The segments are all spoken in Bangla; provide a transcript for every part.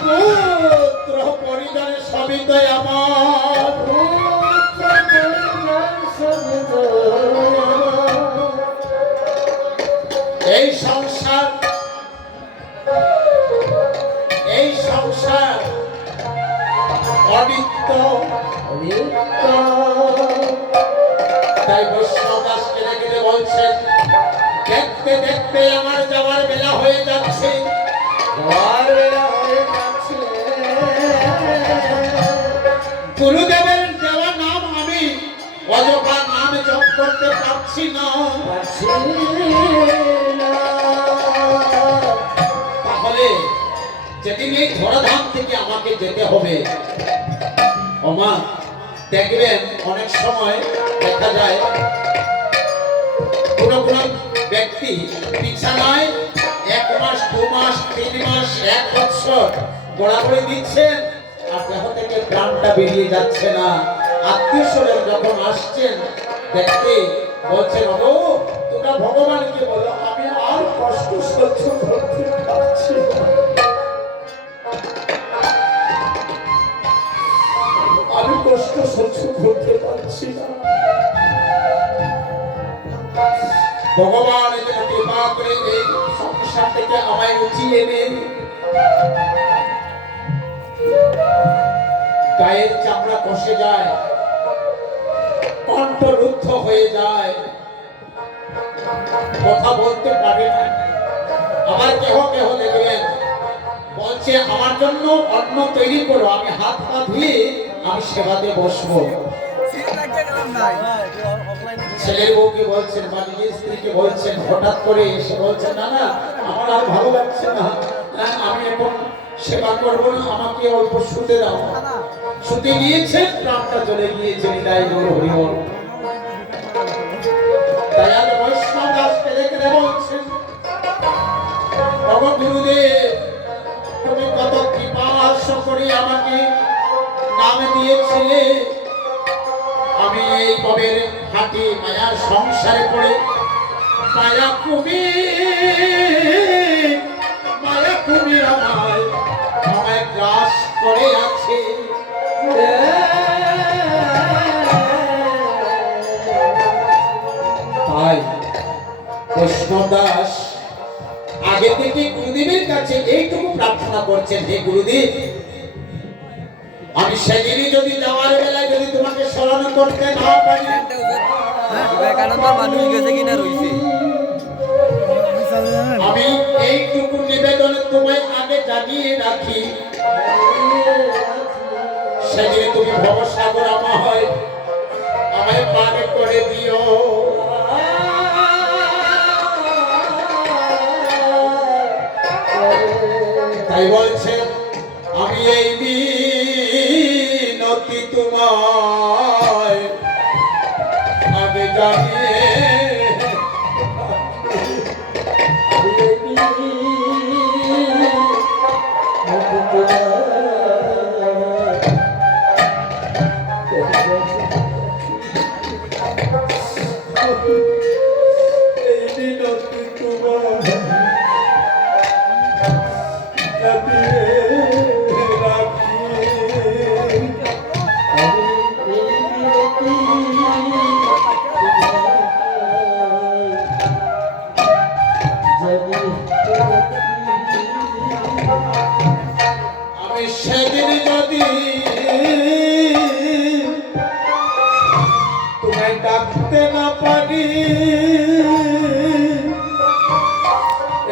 পুত্র পরিজন সবই তো আমার, এই সংসার অনিত্য। তাই বৈষ্ণব দাস কেঁদে কেঁদে বলছেন, দেখতে দেখতে আমার যাওয়ার বেলা হয়ে যাচ্ছে। গুরুদেবের দেওয়া নাম আমি অযথা নাম জপ করতে পারছি না। তাহলে যেদিন এই ধরাধাম থেকে আমাকে যেতে হবে, ওমা দেখবেন অনেক সময় দেখা যায় কোন কোন ব্যক্তি বিছানায় 1 মাস 2 মাস 3 মাস 1 বছর গড়াগড়ি দিচ্ছেন আর দেহ থেকে প্রাণটা বেরিয়ে যাচ্ছে না। আত্মীয় স্বজন যখন আসছেন দেখতে বলছেন, ও তোমরা ভগবানকে বলো আমি আর কষ্ট সহ্য করতে পারছি না, আমি কষ্ট সহ্য করতে পারছি না। ভগবান যেন কৃপা করে এই সংসার থেকে আমায় উঠিয়ে নেন। গায়ের চামড়া কষে যায়, কণ্ঠ রুদ্ধ হয়ে যায়, কথা বলতে পারে না। আবার কেহ কেহ দেখবেন বলছে আমার জন্য অন্ন তৈরি করো, আমি হাত পা ধুয়ে আমি সেবাতে বসবো। ছেলের বউকে বলছেন বা নিজের স্ত্রীকে বলছেন, হঠাৎ করে এসে বলছেন না না আমার আর ভালো লাগছে না, আমি এখন সেবা করবো না, আমাকে অল্প শুতে দাও। শুতে গিয়েছেন, প্রাণটা চলে গিয়েছে। হৃদয় গৌর হরিবল। দয়াল বৈষ্ণব দাস কেঁদে কেঁদে বলছেন, গুরুদেব তুমি কত কৃপাস্য করে আমাকে নাম দিয়েছিলে, আমি এই কবের হাঁটি মায়ার সংসারে পড়ে মায়া কুমির আমায় গ্রাস করে আছে। তাই বৈষ্ণব দাস আগে থেকে গুরুদেবের কাছে এইটুকু প্রার্থনা করছেন, হে গুরুদেব আমি সেদিনই যদি যাওয়ার বেলায় যদি তোমাকে স্মরণ করতে না পারি, আমি এইটুকু নিবেদন তোমায় আগে জানিয়ে রাখি, সেদিন তুমি ভবসাগর আমায় পার করে দিও। তাই বলছেন আমি এই মিনতি তোমায় আগে জানিয়ে সেদিন যদি তোমায় ডাকতে না পারি,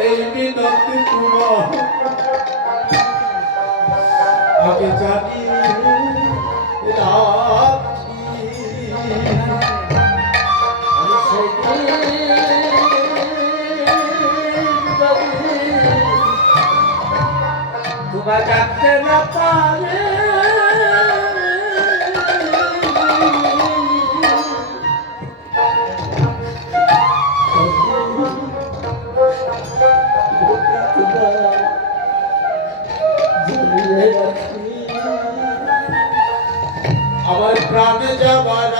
এই মিনতি তোমার আগে জানি রাখি। তোমায় ডাকতে না পারে আমার প্রাণে যাবার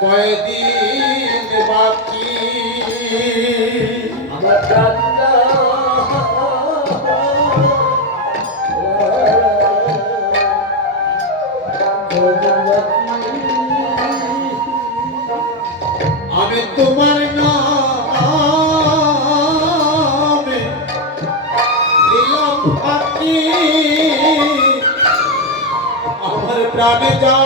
কয়দিন বাকি, আমার প্রাণ তোমার নামে দিলাম ফাঁকি, আমার প্রাণে যা